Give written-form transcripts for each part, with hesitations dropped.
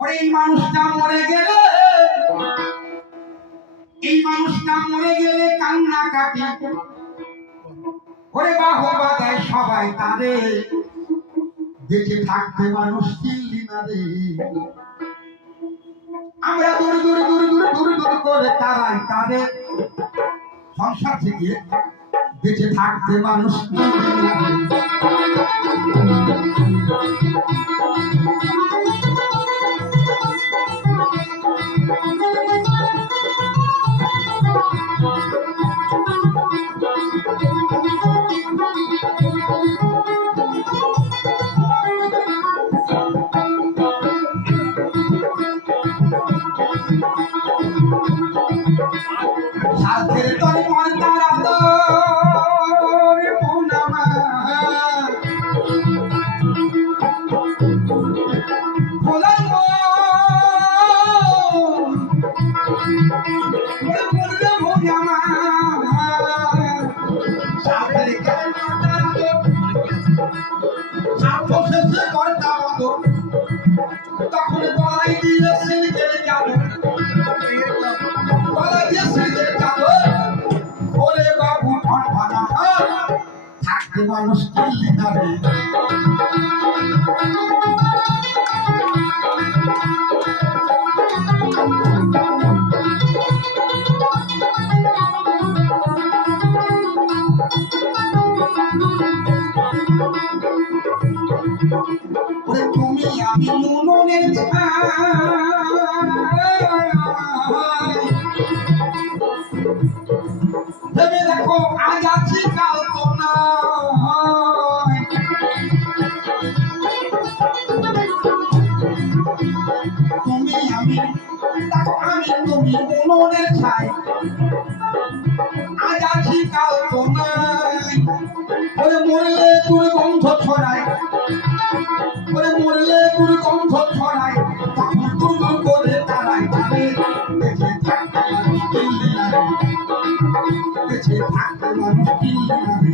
ওরে এই মানুষটা মরে গেলে কান্না কাটি ওরে বাহবা দেয় সবাই তারে দেখে থাকতে মানুষ চিনলি না রে আমরা দূরে দূরে দূরে দূরে দূরে দূরে করে তারাই তারে সংসার থেকে বেঁচে থাকতে মানুষ চিনলি না রে। সাথের তরে মন তারা তোর পুনামা ভোলাই বলবে ভোলামা সাথের তরে মন তারা সাথ শেষে করতা মতো তখন গলাই দিয়ে সিঁড়িতে যাবে গলাই দিয়ে সিঁড়িতে যাবে ওরে বাবু ঠনঠনা থাকতে মানুষ কিনলি না রে ওরে তুমি আমি মনের ভেবে দেখো আজ আছি কাল তো নয় তুমি আমি দেখো আমি তুমি মনের ছাই আজ আছি কাল তো নয় ওরে মরলে তোর গন্ধ ছড়ায় ওরে মরলে তোর গন্ধ ছড়ায় তখন দূর দূর করে তারাই তারে বেঁচে থাকতে মানুষ কিনলি না রে বেঁচে থাকতে মানুষ কিনলি না রে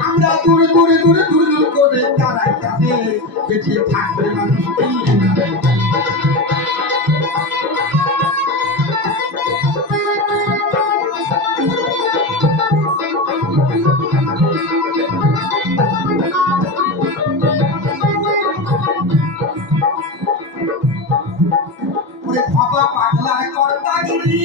আমরা দূরে দূরে দূরে দূরে দূর করে তারাই তারে বেঁচে থাকতে মানুষ কিনলি না রে ওরে বাবা পাগলার কর্তাগিরি